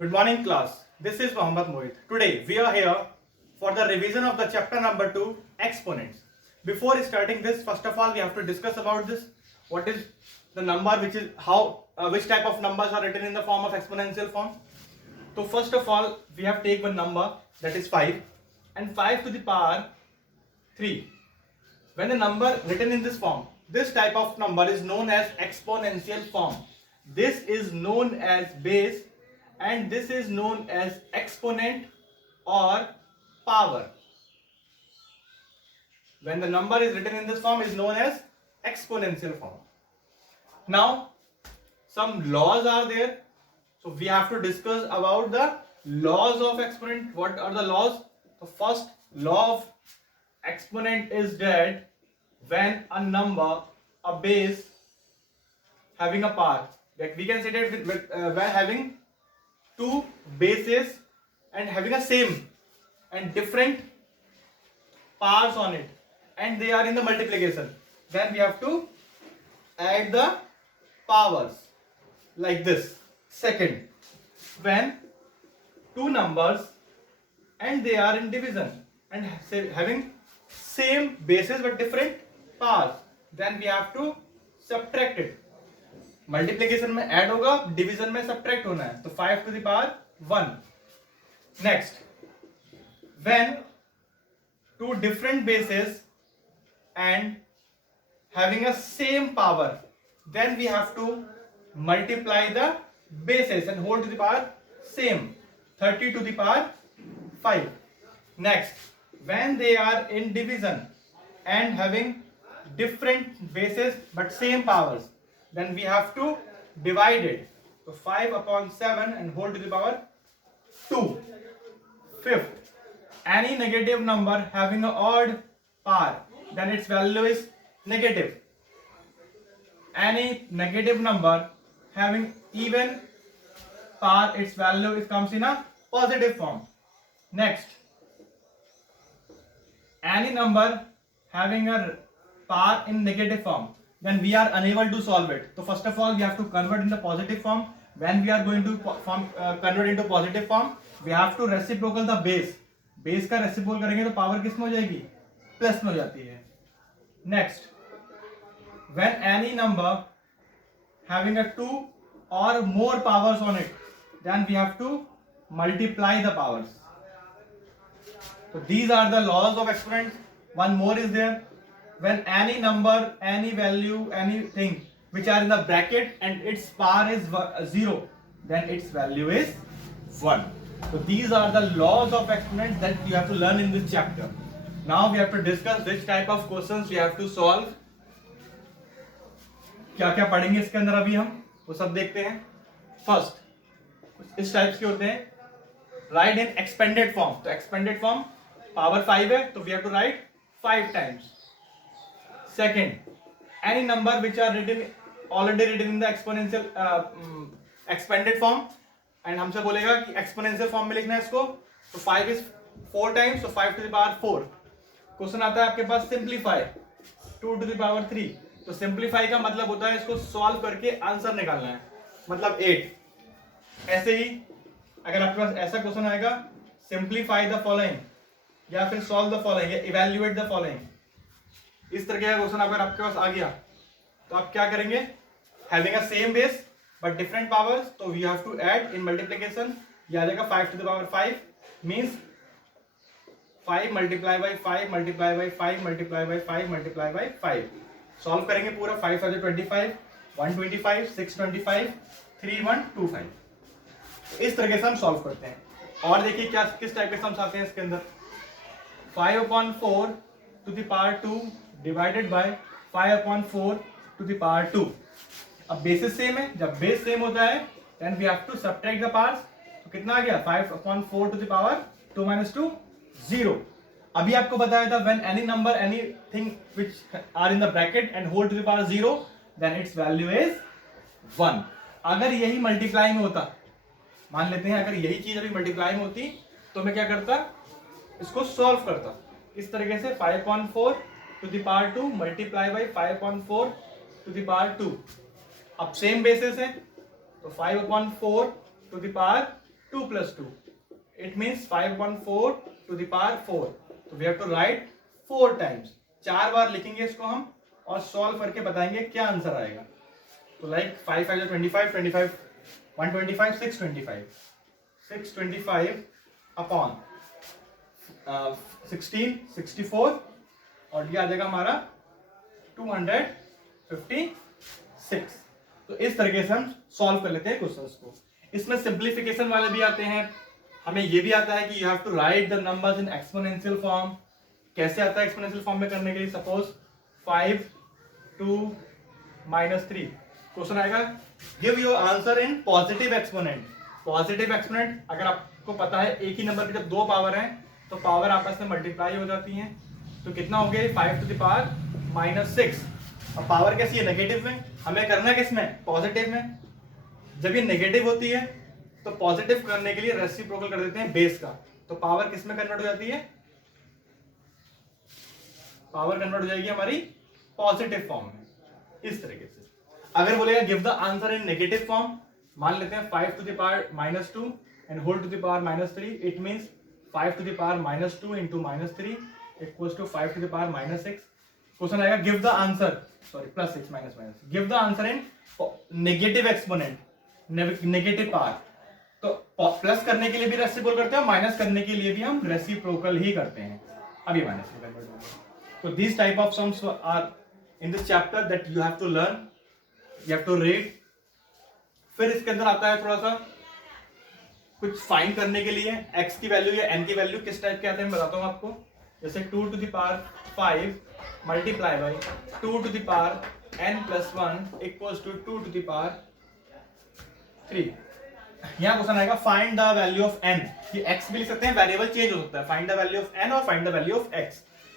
Good morning class. This is Mohammad Mohit. Today we are here for the revision of the chapter number 2 exponents. Before starting this, first of all we have to discuss about this. What is the number, which is how which type of numbers are written in the form of exponential form. So first of all we have take one number, that is 5, and 5 to the power 3. When the number written in this form, this type of number is known as exponential form. This is known as base and this is known as exponent or power. When the number is written in this form is known as exponential form. Now some laws are there, so we have to discuss about the laws of exponent. What are the laws? The first law of exponent is that when a number, a base having a power, that we can say that when having two bases and having a same and different powers on it and they are in the multiplication, then we have to add the powers like this. Second, when two numbers and they are in division and having same bases but different powers, then we have to subtract it. Multiplication में add होगा, division में subtract होना है, तो 5 to the power 1. Next, when two different bases and having a same power, then we have to multiply the bases and hold to the power same, 30 to the power 5. Next, when they are in division and having different bases but same powers, then we have to divide it. So 5 upon 7 and hold to the power 2. Fifth, any negative number having an odd power, then its value is negative. Any negative number having even power, its value comes in a positive form. Next, any number having a power in negative form, then we are unable to solve it. So first of all we have to convert in the positive form. When we are going to convert into positive form, we have to reciprocal the base. Base का reciprocal करेंगे तो power किस में हो जाएगी? Plus में हो जाती है. Next, when any number having a 2 or more powers on it, then we have to multiply the powers. So these are the laws of exponent. One more is there. When any number, any value, anything which are in the bracket and its power is 0, then its value is 1. So these are the laws of exponents that you have to learn in this chapter. Now we have to discuss which type of questions we have to solve. क्या क्या पढ़ेंगे इसके अंदर अभी हम वो सब देखते हैं. फर्स्ट, इस टाइप्स के होते हैं. Write in expanded form. तो एक्सपेंडेड फॉर्म पावर 5 है तो we have to write 5 times. Second, any number which are already written in the exponential expanded form, and हमसे बोलेगा कि exponential form में लिखना है इसको, तो 5 is 4 times, so 5 to the power 4. Question आता है आपके पास simplify 2 to the power 3. तो simplify का मतलब होता है इसको सॉल्व करके आंसर निकालना है, मतलब 8. ऐसे ही अगर आपके पास ऐसा क्वेश्चन आएगा, simplify the following या फिर solve the following या evaluate the following, इस तरह का क्वेश्चन अगर आपके पास आ गया तो आप क्या करेंगे? Having a same base but different powers, तो we have to add in multiplication. ये आ जाएगा 5 to the power 5 means 5 multiply by 5 multiply by 5 multiply by 5 multiply by 5. Solve करेंगे पूरा. 5 5 25, 125, 625, 3125. इस तरह से हम सॉल्व करते हैं. और देखिए क्या किस टाइप के सम्स आते हैं इसके अंदर. 5 upon 4 to the power 2 divided by 5 upon 4 to the power 2. अब बेसिस सेम है. जब बेस सेम होता है then we have to subtract the powers. तो कितना आ गया? 5 upon 4 to the power 2 minus 2 0. अभी आपको बताया था when any number anything which are in the bracket and whole to the power 0, then its value is 1. अगर यही मल्टीप्लाई में होता, मान लेते हैं अगर यही चीज अभी मल्टीप्लाई में होती तो मैं क्या करता? इसको सॉल्व करता इस तरीके से. 5 upon 4 to the power 2 multiply by 5 upon 4 to the power 2. अब सेम बेसिस है तो 5 upon 4 to the power 2 plus 2, it means 5/4 to the power 4. तो we have to write 4 times, 4 बार लिखेंगे इसको हम और सॉल्व करके बताएंगे क्या आंसर आएगा. तो लाइक 5 5 25, 25 125, 625 अपॉन 16 64 और ये आ जाएगा हमारा 256. तो इस तरीके से हम सॉल्व कर लेते हैं क्वेश्चंस को. इसमें सिंप्लीफिकेशन वाले भी आते हैं. हमें ये भी आता है कि you have to write the numbers in exponential form. कैसे आता है एक्सपोनेंशियल फॉर्म में करने के लिए? सपोज 5 2 -3 क्वेश्चन आएगा, give your answer in positive exponent. Positive exponent अगर आपको पता है एक ही नंबर की जब दो पावर हैं तो पावर आपस में मल्टीप्लाई हो जाती हैं. तो कितना हो गया 5 to the power -6. अब पावर कैसी है? नेगेटिव में. हमें करना किस में? पॉजिटिव में. जब ये नेगेटिव होती है तो पॉजिटिव करने के लिए रेसिप्रोकल कर देते हैं बेस का. तो पावर किस में कन्वर्ट हो जाती है? पावर कन्वर्ट हो जाएगी हमारी पॉजिटिव फॉर्म में. इस तरीके से अगर बोलेगा give the answer in negative form, मान लेते हैं 5 to the power -2 and whole to the power -3, it means 5 to the power -2 into -3 equals to 5 to the power -6. Question आएगा give the answer, sorry +6 minus give the answer in negative exponent, negative power. तो plus करने के लिए भी reciprocal करते हैं, minus करने के लिए भी हम रेसिप्रोकल ही करते हैं. अभी माइनस में कन्वर्ट होगा. तो this type of sums are in this chapter that you have to learn, you have to read. फिर इसके अंदर आता है थोड़ा सा कुछ फाइंड करने के लिए x की वैल्यू या n की वैल्यू किस टाइप के आते हैं मैं बताता हूं आपको. जैसे 2 to the power 5 multiply by 2 to the power n plus 1 equals to 2 to the power 3. यहाँ क्वेश्चन आएगा find the value of n. ये x भी लिख सकते हैं, वेरिएबल चेंज हो सकता है. Find the value of n और find the value of x.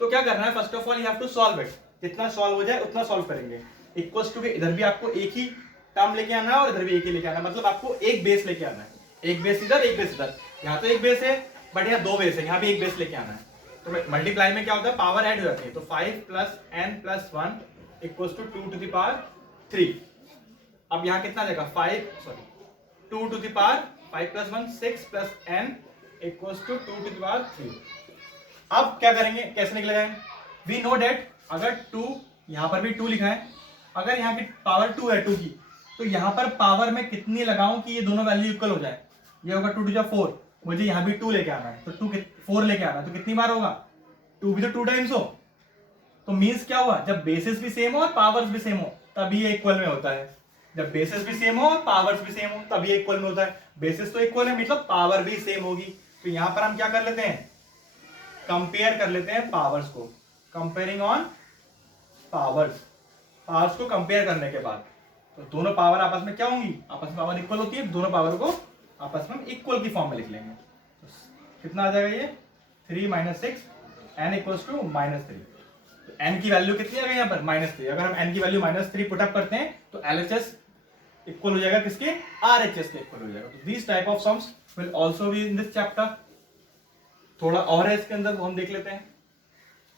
तो क्या करना है? First of all you have to solve it. जितना सॉल्व हो जाए उतना सॉल्व करेंगे. इक्वल्स टू के इधर भी आपको एक ही टर्म लेके आना है और इधर भी एक ही लेके आना है. मतलब आपको एक बेस लेके आना है. एक बेस इधर, एक बेस इधर. यहाँ तो एक बेस है बट यहाँ दो बेस है, यहाँ भी एक बेस लेके आना है. तो मल्टीप्लाई में क्या होता है? पावर ऐड हो जाती है. तो 5 + n + 1 equals to 2 to the power 3. अब यहाँ कितना देगा? 2 to the power 5 + 1 6 + n equals to 2 to the power 3. अब क्या करेंगे? कैसे निकलेगा? वी नो डेट अगर 2, यहाँ पर भी 2 लिखा है, अगर यहाँ की पावर 2 है 2 की, तो यहाँ पर पावर में कितनी लगाऊं कि ये दोनों वैल्यू इक्वल हो जाए? ये होगा 2 to the 4. मुझे यहाँ भी 2 लेके आना है, तो 4 लेके आना है. तो कितनी बार होगा? 2 भी तो 2 टाइम्स हो. तो मीन्स क्या हुआ? जब बेसिस भी सेम हो और पावर्स भी सेम हो तभी ये इक्वल में होता है. जब बेसिस भी सेम हो और पावर्स भी सेम हो तभी ये इक्वल में होता है. बेसिस तो इक्वल है मतलब पावर भी सेम होगी. तो यहाँ पर हम क्या कर लेते हैं? कंपेयर कर लेते हैं पावर्स को. Comparing on powers. पावर्स को कंपेयर करने के बाद तो दोनों पावर आपस में क्या होंगी? आपस में पावर इक्वल होती है. दोनों पावर को आपस में इक्वल की फॉर्म में लिख लेंगे. तो कितना आ जाएगा ये? 3 - 6 n इक्वल्स टू -3. तो n की वैल्यू कितनी आ गई यहाँ पर? -3. अगर हम n की वैल्यू -3 पुट अप करते हैं तो LHS इक्वल हो जाएगा किसके? RHS के इक्वल हो जाएगा. तो this type of sums will also be in this chapter. थोड़ा और है इसके अंदर, वो हम देख लेते हैं.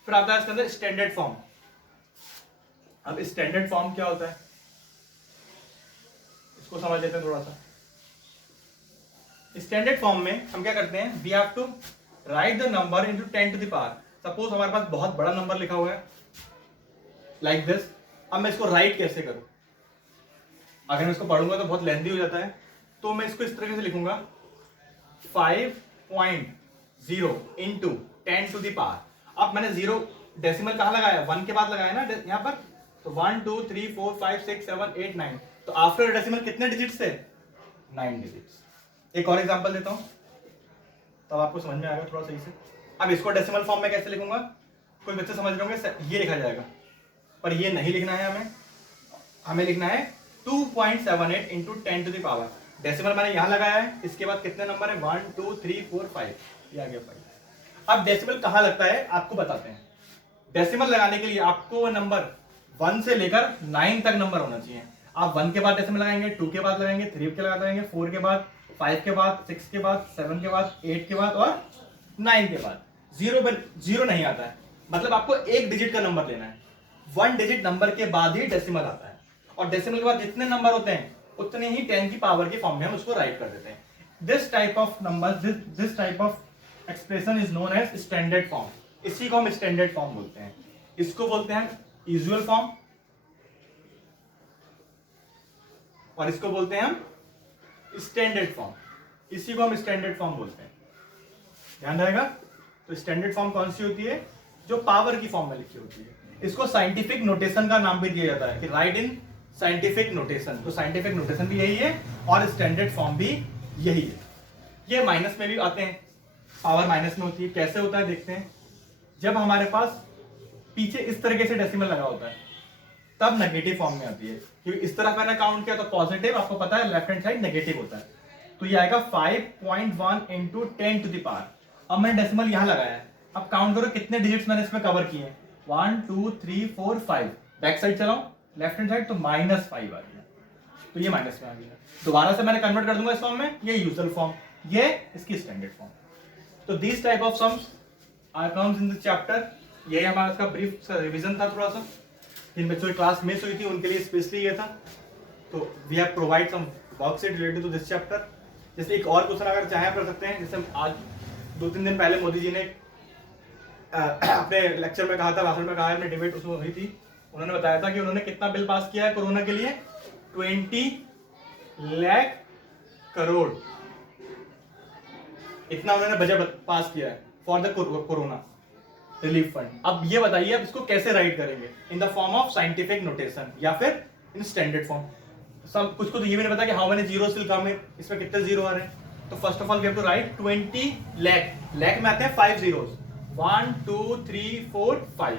फिर आता है इसके अंदर स्टैंडर्ड फॉर्म. अब स्टैंडर्ड फॉर्म क्या होता है इसको समझ लेते हैं थोड़ा सा. स्टैंडर्ड फॉर्म में हम क्या करते हैं? We have to write the number into 10 to the power. Suppose हमारे पास बहुत बड़ा नंबर लिखा हुआ है लाइक दिस. अब मैं इसको राइट कैसे करूं? अगर मैं इसको पढ़ूंगा तो बहुत लेंथी हो जाता है. तो मैं इसको इस तरीके से लिखूंगा 5.0 इंटू 10 to the power. अब मैंने 0 डेसिमल कहाँ लगाया? 1 के बाद लगाया ना यहाँ पर. तो 1 2 3 4 5 6 7 8 9. तो आफ्टर डेसिमल कितने डिजिट्स थे? 9 डिजिट्स. एक और एग्जांपल देता हूं तब आपको समझ में आएगा थोड़ा सही से. अब इसको डेसिमल फॉर्म में कैसे लिखूंगा? कोई बच्चे समझ रहे होंगे ये लिखा जाएगा, पर ये नहीं लिखना है. हमें लिखना है 2.78 into 10 to the power. Decimal मैंने यहां लगाया है. इसके बाद कितने नंबर है? 1 2 3 4 5. ये आ गया 5. अब डेसिमल कहां लगता है आपको बताते हैं. डेसिमल लगाने के लिए आपको नंबर 1 से लेकर 9 तक नंबर होना चाहिए. आप 1 के बाद डेसिमल लगाएंगे, 2 के बाद लगाएंगे, 3 के बाद लगाएंगे, 4 के बाद, 5 के बाद, 6 के बाद, 7 के बाद, 8 के बाद और 9 के बाद. जीरो नहीं आता है. मतलब आपको एक डिजिट का नंबर लेना है. 1 डिजिट नंबर के बाद ही डेसिमल आता है. और डेसिमल के बाद जितने नंबर होते हैं उतने ही 10 की पावर की फॉर्म में हम उसको राइट कर देते हैं. This type of number, this type of expression is known as standard form. इसी को हम स्टैंडर्ड फॉर्म बोलते हैं. इसको बोलते हैं यूजुअल फॉर्म और इसको बोलते हैं हम स्टैंडर्ड फॉर्म. इसी को हम स्टैंडर्ड फॉर्म बोलते हैं. ध्यान रहेगा. तो स्टैंडर्ड फॉर्म कौन सी होती है? जो पावर की फॉर्म में लिखी होती है. इसको साइंटिफिक नोटेशन का नाम भी दिया जाता है कि राइट इन साइंटिफिक नोटेशन. तो साइंटिफिक नोटेशन भी यही है और स्टैंडर्ड फॉर्म भी यही है. ये माइनस में भी आते हैं, पावर माइनस में होती है. कैसे होता है देखते हैं. जब हमारे पास पीछे इस तरीके से डेसिमल लगा होता है तब नेगेटिव फॉर्म में आती है, क्योंकि इस तरह मैंने काउंट किया तो पॉजिटिव, आपको पता है लेफ्ट हैंड साइड नेगेटिव होता है. तो ये आएगा 5.1 इंटू 10 टू द पावर. अब मैंने डेसिमल यहां लगाया है. अब काउंट करो कितने डिजिट्स मैंने इसमें कवर किए. 1 2 3 4 5. बैक साइड चलाओ लेफ्ट हैंड साइड तो -5 आ गया. तो ये माइनस में आ गया. दोबारा से मैंने कन्वर्ट कर दूंगा इस फॉर्म में. ये यूजुअल फॉर्म, ये इसकी स्टैंडर्ड फॉर्म. तो this type of sums are comes in this chapter. ये हमारा इसका ब्रीफ रिवीजन था. थोड़ा सा जिन बच्चों की क्लास मिस हुई थी उनके लिए स्पेशली ये था. तो we have provide some worksheet related to this chapter. जैसे एक और क्वेश्चन अगर चाहे कर सकते हैं. जैसे आज 2-3 दिन पहले मोदी जी ने अपने लेक्चर में कहा था, भाषण में कहा है, अपने डिबेट उसमें हुई थी. उन्होंने बताया था कि उन्होंने कितना बिल पास किया है कोरोना के लिए. 20 लाख करोड़ इतना उन्होंने बजट पास किया है for the corona relief fund. अब ये बताइए अब इसको कैसे राइट करेंगे. In the form of scientific notation या फिर इन स्टैंडर्ड फॉर्म. सब कुछ को तो ये भी नहीं पता कि how many zeros will come in. इसमें कितने जीरो आ रहे हैं. तो first of all we have to write 20 lakh. Lakh में आते हैं 5 जीरोस. 1 2 3 4 5.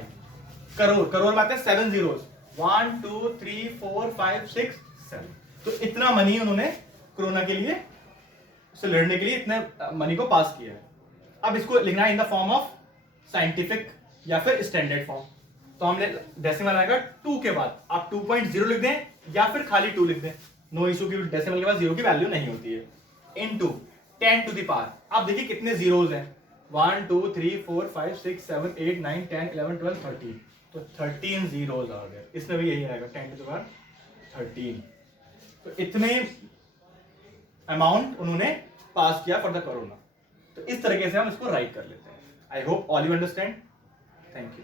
करोड़, करोड़ में आते हैं 7 जीरोस. 1 2 3 4 5 6 7. तो इतना मनी उन्होंने कोरोना के लिए उससे लड़ने के लिए इतने मनी को पास किया है. अब इसको लिखना है in the form of scientific या फिर स्टैंडर्ड फॉर्म. तो हमने डेसिमल आएगा 2 के बाद. आप 2.0 लिख दें या फिर खाली 2 लिख दें, नो इशू की. डेसिमल के बाद 0 की वैल्यू नहीं होती है. Into 10 to the power. आप देखिए कितने जीरोस हैं. 1 2 3 4 5 6 7 8 9 10 11 12 13. तो 13 जीरोस आ गए. इसमें भी यही आएगा 10 टू द पावर 13. तो इतने अमाउंट उन्होंने पास किया फॉर द कोरोना. तो इस तरीके से हम इसको राइट कर लेते हैं. I hope all you understand. Thank you.